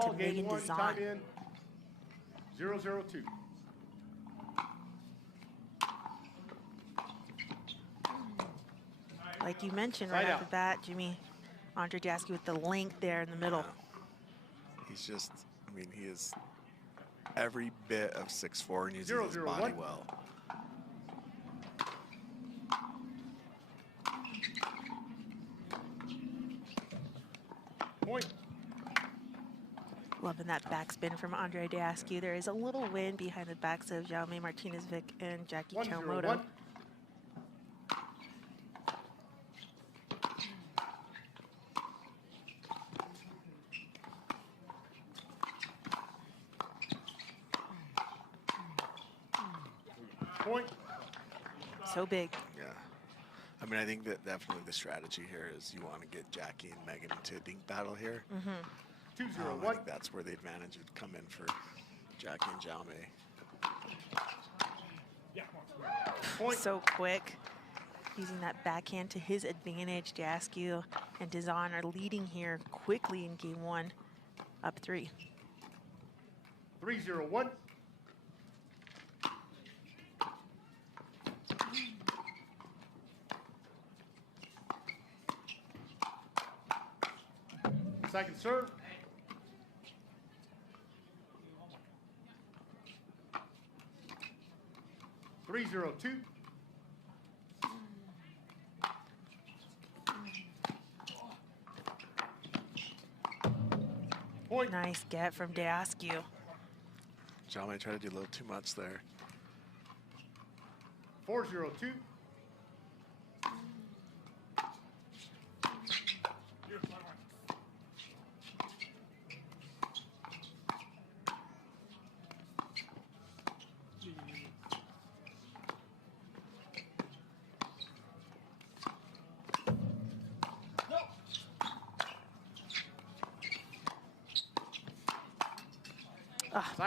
point to Megan Dizon. Time in 0-0-2. Like you mentioned right off the bat, Jimmy, Andre Daescu with the length there in the middle. Yeah. He's just, I mean, he is every bit of 6'4" and uses his body well. Point. Loving that backspin from Andre Daescu. There is a little wind behind the backs of Jaume Martinez Vich and Jackie Kawamoto. Point. So big. Yeah. I mean, I think that definitely the strategy here is you want to get Jackie and Megan into a dink battle here. 2-0-1. I think that's where the advantage would come in for Jackie and Jaume. Point. So quick. Using that backhand to his advantage. Daescu and Dizon are leading here quickly in game one, up 3. 3-0-1. Second serve. Three, 0-2. Point. Nice get from Daescu. Jaume tried to do a little too much there. 4-0-2.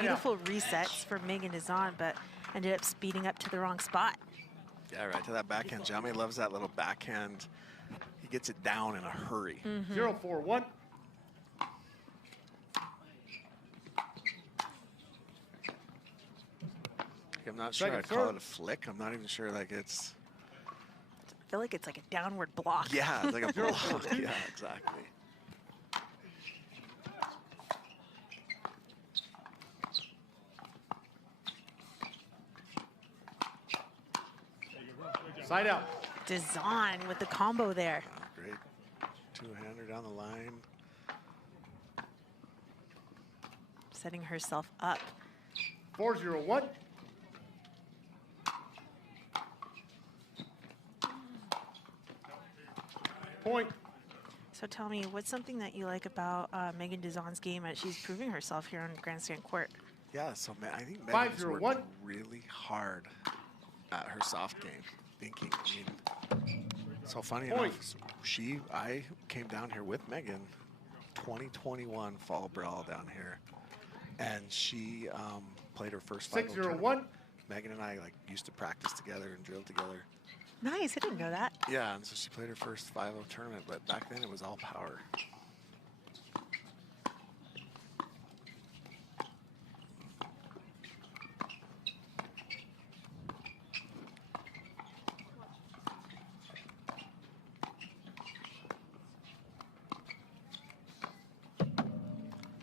Beautiful resets for Megan Dizon, but ended up speeding up to the wrong spot. Yeah, right to that backhand. Jaume loves that little backhand. He gets it down in a hurry. 0-4-1. I'm not sure I'd call it a flick. I'm not even sure, like, it's... I feel like it's like a downward block. Yeah, it's like a block. Yeah, exactly. Side out. Dizon with the combo there. Great. Two-hander down the line. Setting herself up. 4-0-1. Point. So tell me, what's something that you like about Megan Dizon's game as she's proving herself here on Grandstand Court? Yeah, so I think Megan's worked really hard at her soft game. Thinking, I mean, so funny enough, I came down here with Megan, 2021 Fall Brawl down here, and she played her first 6-0-1. Megan and I used to practice together and drill together. Nice, I didn't know that. Yeah, and so she played her first 5-0 tournament, but back then it was all power.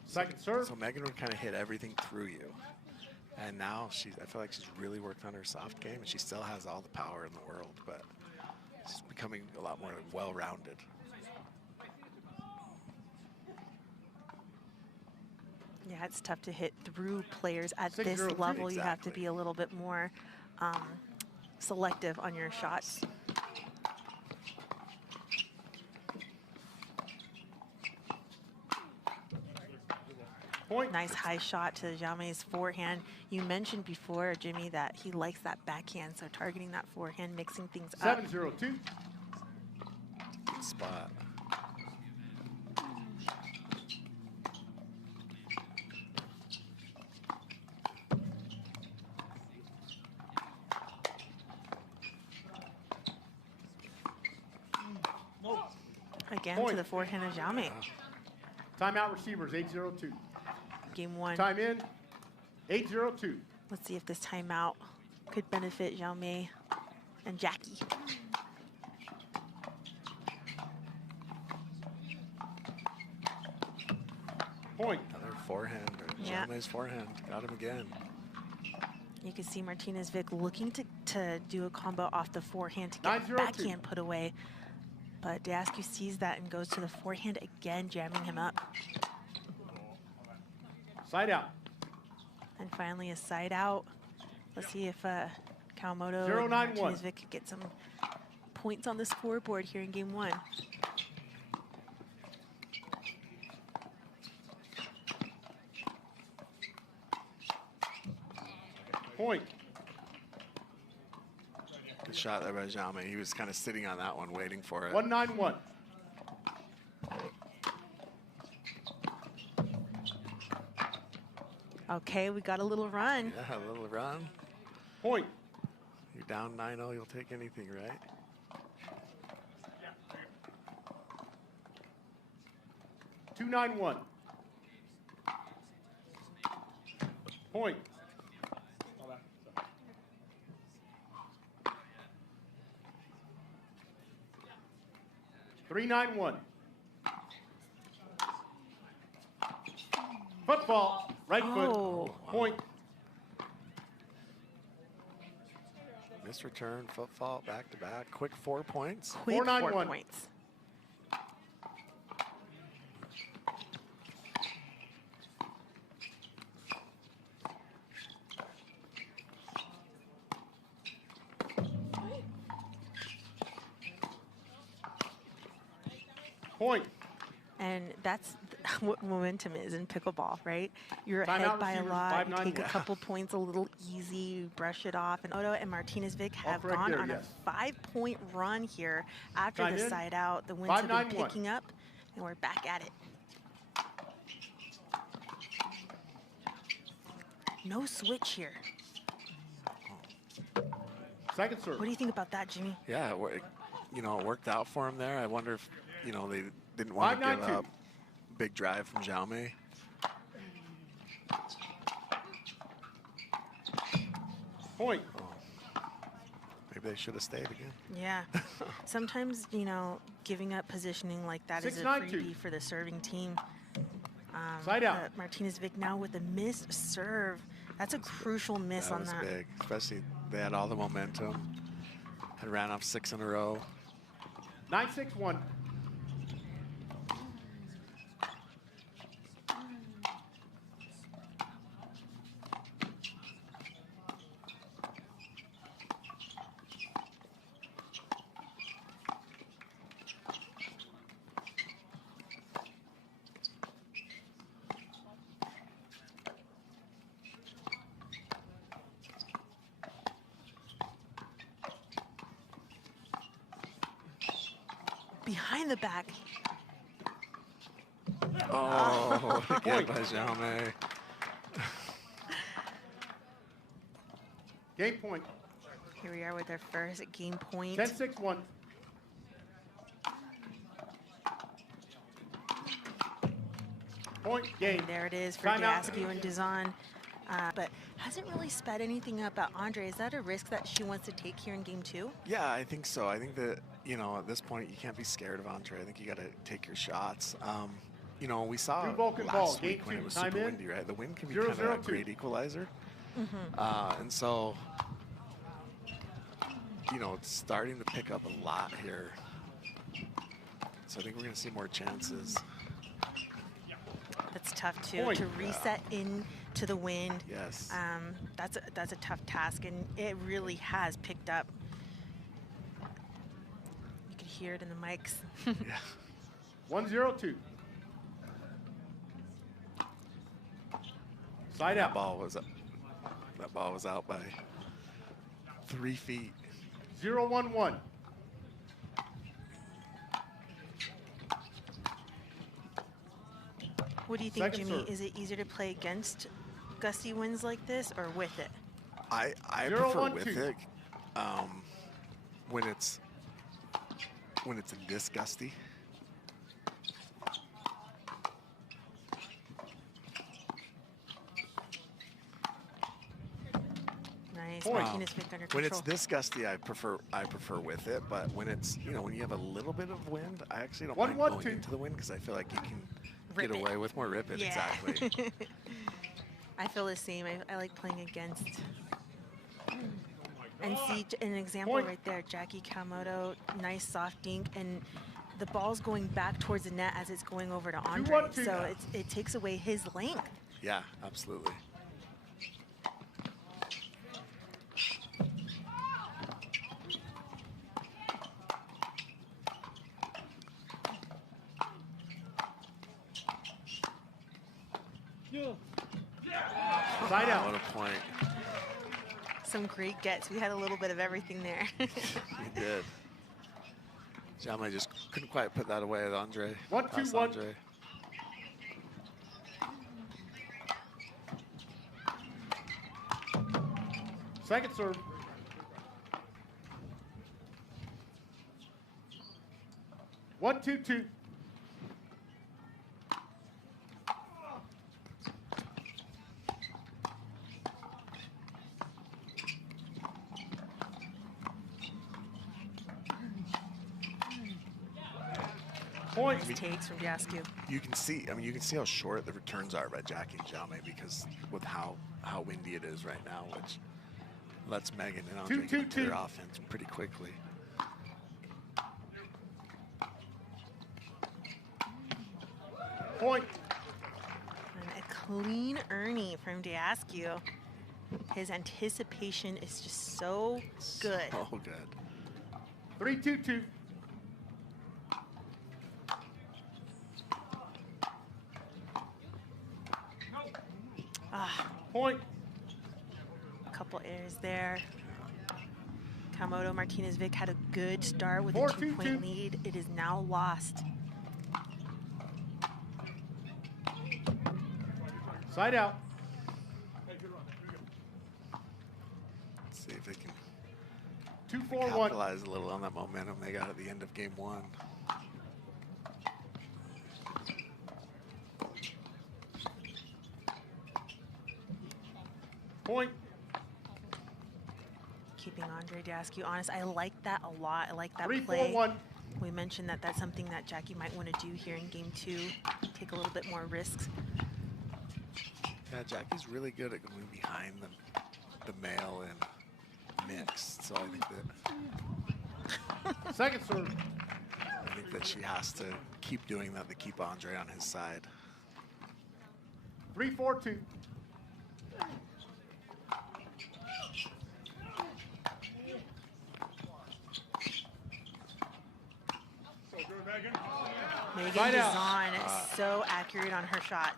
Second serve. So Megan would kind of hit everything through you. And now I feel like she's really worked on her soft game, and she still has all the power in the world, but she's becoming a lot more well-rounded. Yeah, it's tough to hit through players at this level. You have to be a little bit more selective on your shots. Point. Nice high shot to Jaume's forehand. You mentioned before, Jimmy, that he likes that backhand, so targeting that forehand, mixing things up. 7-0-2. Good spot. Again, to the forehand of Jaume. Timeout receivers, 8-0-2. Game one. Time in, 8-0-2. Let's see if this timeout could benefit Zhao Mei and Jackie. Point. Another forehand. Yeah. Xiaomei's forehand. Got him again. You can see Martinez Vich looking to do a combo off the forehand to get 9-0-2. backhand put away. But Daescu sees that and goes to the forehand again, jamming him up. Side out. And finally a side out. Let's see if Kawamoto 0-9-1. and Martinez Vich could get some points on the scoreboard here in game one. Point. Good shot there by Xiaomei. He was kind of sitting on that one, waiting for it. 1-9-1. Okay, we got a little run. Yeah, a little run. Point. You're down 9-0, you'll take anything, right? Two 9-1. Point. Three 9-1. Football. Right Oh. foot. Point. Missed return, foot fault, back to back. Quick 4 points. Quick 4-9-1. 4 points. Point. And that's what momentum is in pickleball, right? You're Timeout ahead by a receivers, lot, you 5-9. take a Yeah. couple points a little easy, you brush it off. And Odo and Martinez Vich have correct gone there, on yes. a 5-point run here after Time the in. side out. The winds have been 5-9-1. picking up, and we're back at it. No switch here. Second serve. What do you think about that, Jimmy? Yeah, it worked out for him there. I wonder if, they didn't want to give 5-9-2. up big drive from Xiaomei. Point. Maybe they should have stayed again. Yeah. Sometimes, giving up positioning like that is a 6-9-2. freebie for the serving team. Side out. But Martinez Vich now with a missed serve. That's a crucial miss That on was that. big, especially they had all the momentum. Had ran off 6 in a row. 9-6-1. Behind the back. Oh, again by Xiaomei. Game point. Here we are with our first game point. 10-6-1. Point. Game. And there it is for Timeout. Daescu and Dizon. But hasn't really sped anything up. Andre, is that a risk that she wants to take here in game two? Yeah, I think so. I think that, at this point, you can't be scared of Andre. I think you got to take your shots. We saw Blue Vulcan last ball, week game when two, it was time super in. windy, right? The wind can be 0-0-2. kind of a great equalizer. And so, it's starting to pick up a lot here. So I think we're going to see more chances. That's tough too, Point. to reset in to the wind. Yes. That's a tough task, and it really has picked up. You can hear it in the mics. Yeah. 1-0-2. Side That out. ball was up. That ball was out by 3 feet. 0-1-1. What do you think, Second Jimmy? serve. Is it easier to play against gusty winds like this or with it? I 0-1-2. prefer with it when it's this gusty. nice Point. Martinez Vich under When control. it's this gusty, I prefer with it. But when it's, you know, when you have a little bit of wind, I actually don't mind going into the wind because I feel like you can Rip get it. away with more rip it. Yeah. Exactly. I feel the same. I like playing against. And see an example Point. right there, Jackie Kawamoto, nice soft dink, and the ball's going back towards the net as it's going over to Andre. 2-1-2. So it takes away his length. Yeah, absolutely. Side What out. a point. Some great gets. We had a little bit of everything there. We did. Jaume just couldn't quite put that away with Andre. 1-2-1. Past Andre. Second serve. One, two, two. Point. Nice takes from Daescu. You can see, I mean, you can see how short the returns are by Jackie and Jaume because with how windy it is right now, which lets Megan and Andre get into their offense pretty quickly. Point. And a clean Ernie from Daescu. His anticipation is just so good. Oh, good. 3-2-2. Ah, Point. a couple errors there. Kawamoto Martinez Vich had a good start with a 4-2-2. 2-point lead. It is now lost. Side out. Let's see if they can 2-4-1. capitalize a little on that momentum they got at the end of game one. Point. Keeping Andre Daescu honest. I like that a lot. I like that 3-4-1. play. We mentioned that that's something that Jackie might want to do here in game two. Take a little bit more risks. Yeah, Jackie's really good at going behind the male and mixed. So I think that Second serve. she has to keep doing that to keep Andre on his side. 3-4-2. Megan Side out. Dizon is so accurate on her shot.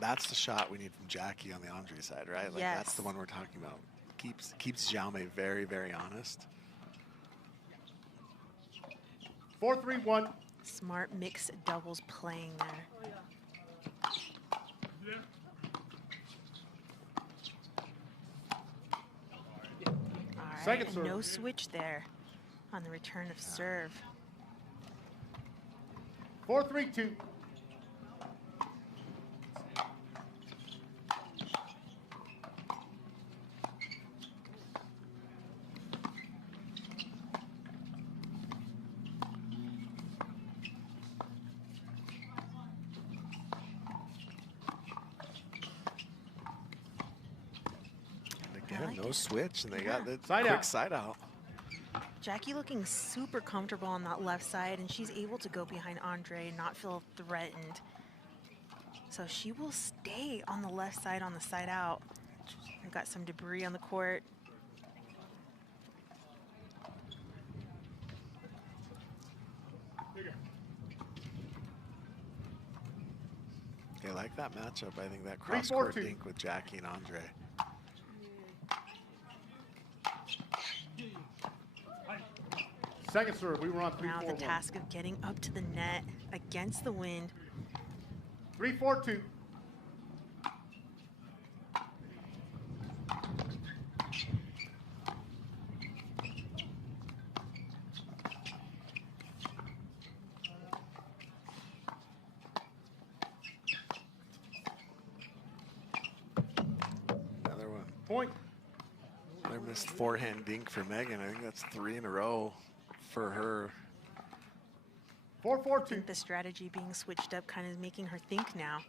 That's the shot we need from Jackie on the Andre side, right? Like Yes. that's the one we're talking about. Keeps Jaume very, very honest. 4-3-1. Smart mixed doubles playing there. All right, Second and serve. no switch there on the return of serve. 4-3-2. Again, like no it. switch, and they got the Side quick out. side out. Jackie looking super comfortable on that left side, and she's able to go behind Andre and not feel threatened. So she will stay on the left side on the side out. We've got some debris on the court. They like that matchup. I think that 3-4-2. cross-court dink with Jackie and Andre. Second serve. We were on Now the 3-4-1. task of getting up to the net against the wind. 3-4-2. Another one. Point. Another missed forehand dink for Megan. I think that's 3 in a row for her. 4-4-2. I think the strategy being switched up kind of making her think now.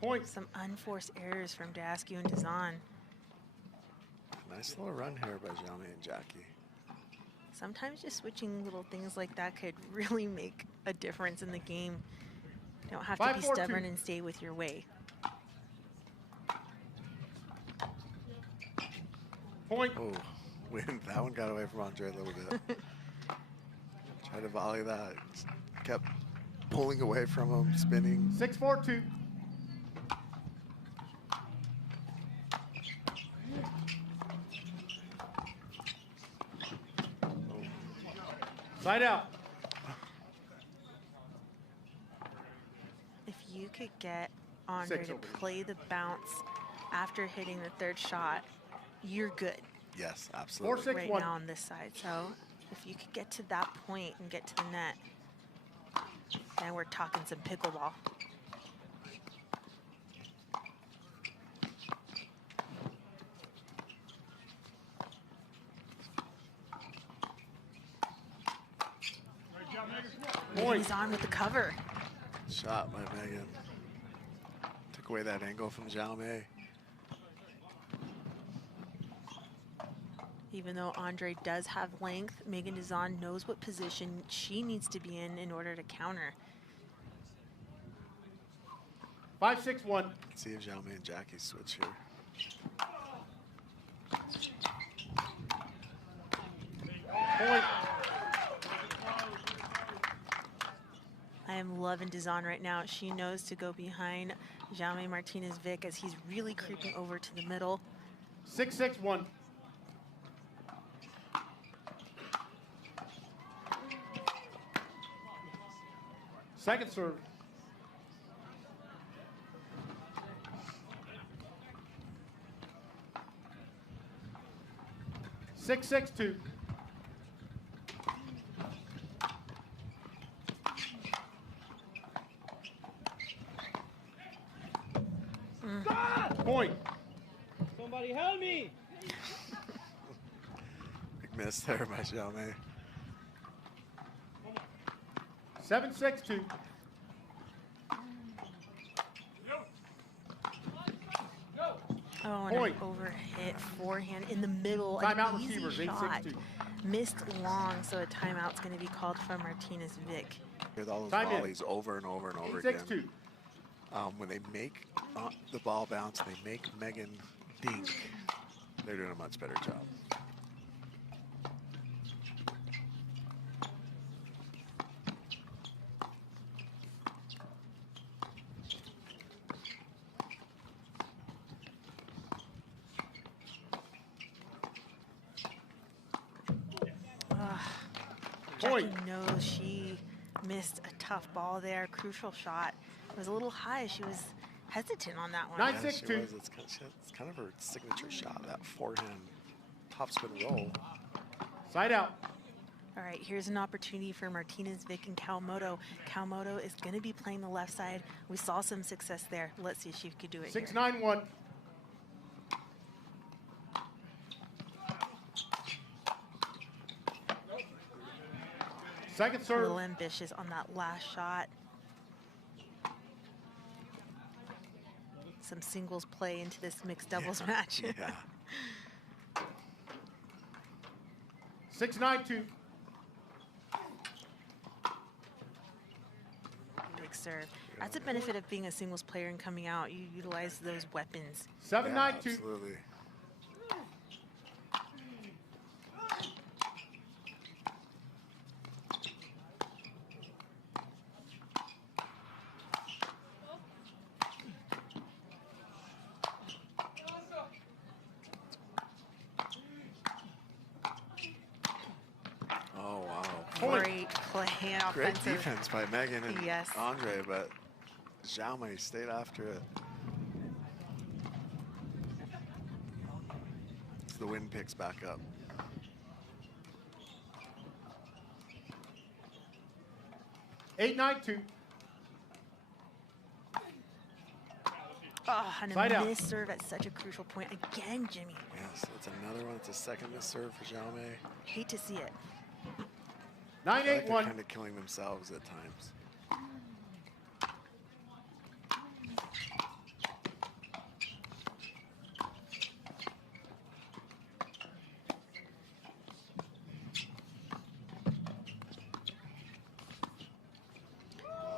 Point. Some unforced errors from Daescu and Dizon. Nice little run here by Jaume and Jackie. Sometimes just switching little things like that could really make a difference in the game. You don't have to be 5-4-2. stubborn and stay with your way. Point. Oh, that one got away from Andre a little bit. Tried to volley that. Kept pulling away from him, spinning. 6-4-2. Side out. If you could get Andre to play the bounce after hitting the third shot, you're good. Yes, absolutely. 4-6-1. Right now on this side. So if you could get to that point and get to the net, then we're talking some pickleball. He's on with the cover. Shot by Megan. Took away that angle from Jaume. Even though Andre does have length, Megan Dizon knows what position she needs to be in order to counter. 5-6-1. Let's see if Jaume and Jackie switch here. Point. I am loving Dizon right now. She knows to go behind Jaume Martinez Vich as he's really creeping over to the middle. 6-6-1. Second serve. Six, 6-2. Point. Somebody help me! Big miss there by Jaume. 7-6-2. Oh, and Point. an overhit forehand in the middle. Timeout An easy receivers, shot. 8-6-2. Missed long, so a timeout's going to be called from Martinez Vich. With all those Time in. volleys over and over and over 8-6-2. again. When they make the ball bounce, they make Megan dink. They're doing a much better job. Jackie Point. knows she missed a tough ball there. Crucial shot. It was a little high. She was hesitant on that one. 9-6-2. Yeah, she was. It's kind of her signature shot, that forehand topspin roll. Side out. All right, here's an opportunity for Martinez Vich and Kawamoto. Kawamoto is going to be playing the left side. We saw some success there. Let's see if she could do it here. 6-9-1. Second A serve. little ambitious on that last shot. Some singles play into this mixed doubles match. Yeah. 6-9-2. Big serve. That's a benefit of being a singles player and coming out. You utilize those weapons. 7-9-2. Yeah, absolutely. Oh, wow. Great play and Great offensive. defense by Megan and Yes. Andre, but Jaume stayed after it. So the wind picks back up. Oh, and Side a out. missed serve at such a crucial point. Again, Jimmy. Yes, it's another one. It's a second missed serve for Jaume. Hate to see it. I feel like they're 9-8-1. kind of killing themselves at times.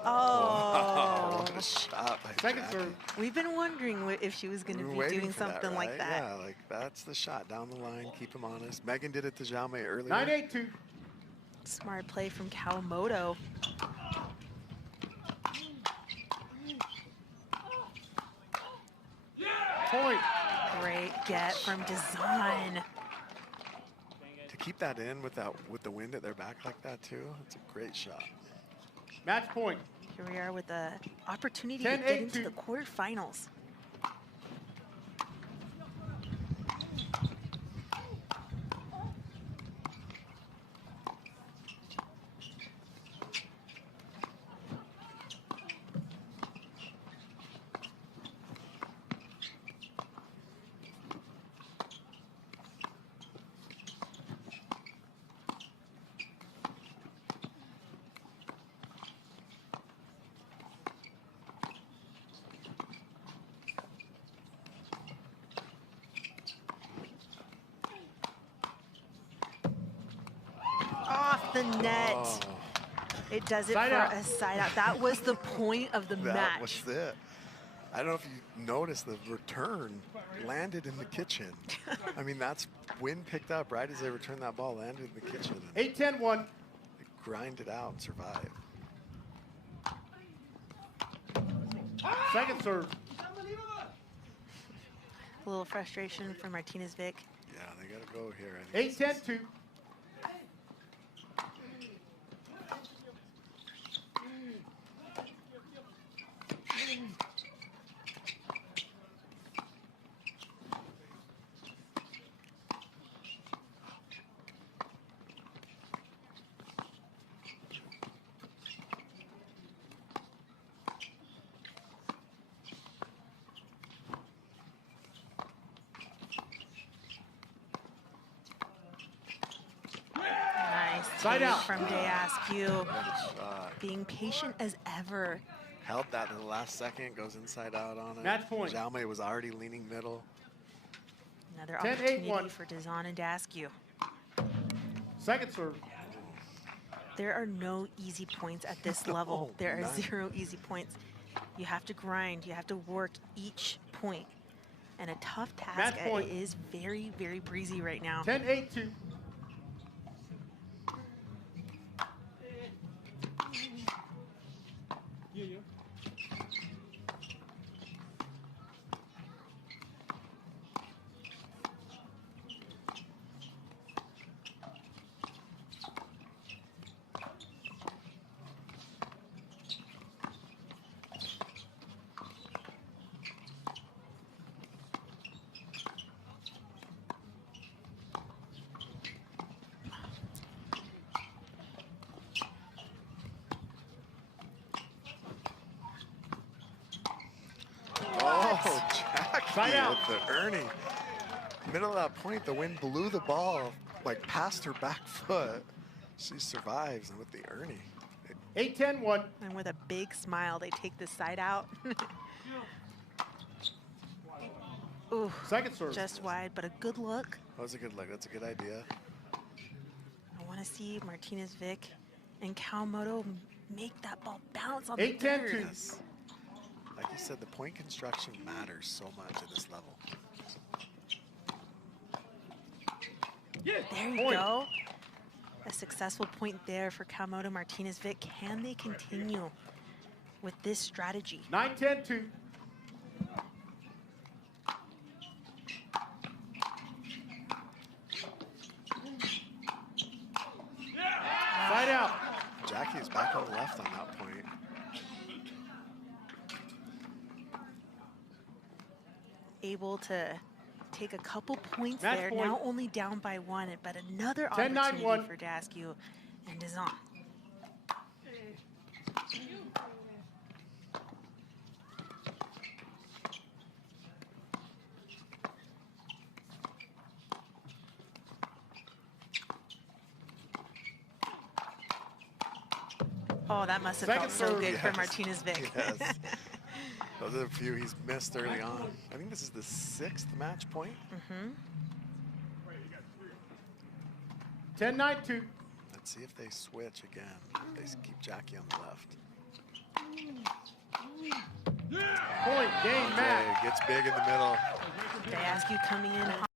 Oh. What a shot by Second Jackie. serve. We've been wondering if she was going We to were be waiting doing for that, something like right? that. Yeah, like that's the shot down the line. Keep him honest. Megan did it to Jaume earlier. 9-8-2. Smart play from Kawamoto. Point. Great get from Dizon. To keep that in with the wind at their back like that too, it's a great shot. Match point. Here we are with the opportunity to 10-8-2. get into the quarterfinals. Off the net. Oh, It does it Side for out. a side out. That was the point of the that match. was it. I don't know if you noticed the return landed in the kitchen. I mean, that's wind picked up right as they returned that ball, landed in the kitchen. And 8-10-1. they grinded out and survived. Second serve. A little frustration from Martinez Vich. Yeah, they got to go here. I think this is- 8-10-2. Nice Side take out. from Daescu. What a shot. Being patient as ever. Held that in the last second, goes inside out on it. Match point. Jaume was already leaning middle. Another 10-8-1. opportunity for Dizon and Daescu. Second serve. There are no easy points at this level. No, There are none. 0 easy points. You have to grind. You have to work each point. And a tough task. Match point. It is very, very breezy right now. 10-8-2. Oh, Jackie Side out. with the Ernie. Middle of that point, the wind blew the ball like past her back foot. She survives, and with the Ernie. 8-10-1. And with a big smile, they take this side out. Ooh, Second serve. just wide, but a good look. That was a good look. That's a good idea. I want to see Martinez Vich and Kawamoto make that ball bounce on the 8-10-2. third. Yes. Like you said, the point construction matters so much at this level. There you Point. go. A successful point there for Kawamoto Martinez Vich. Can they continue with this strategy? 9-10-2. Side out. Jackie is back on the left on that point. Able to take a couple points Match there. point. Now only down by 1, but another 10-9-1. opportunity for Daescu and Dizon. Oh, that must have Second felt so serve. good for Yes. Martinez Vich. Yes. Those are the few he's missed early on. I think this is the 6th match point. 10-9-2. Let's see if they switch again. They keep Jackie on the left. Point game match. Okay, gets big in the middle. Daescu coming in hot.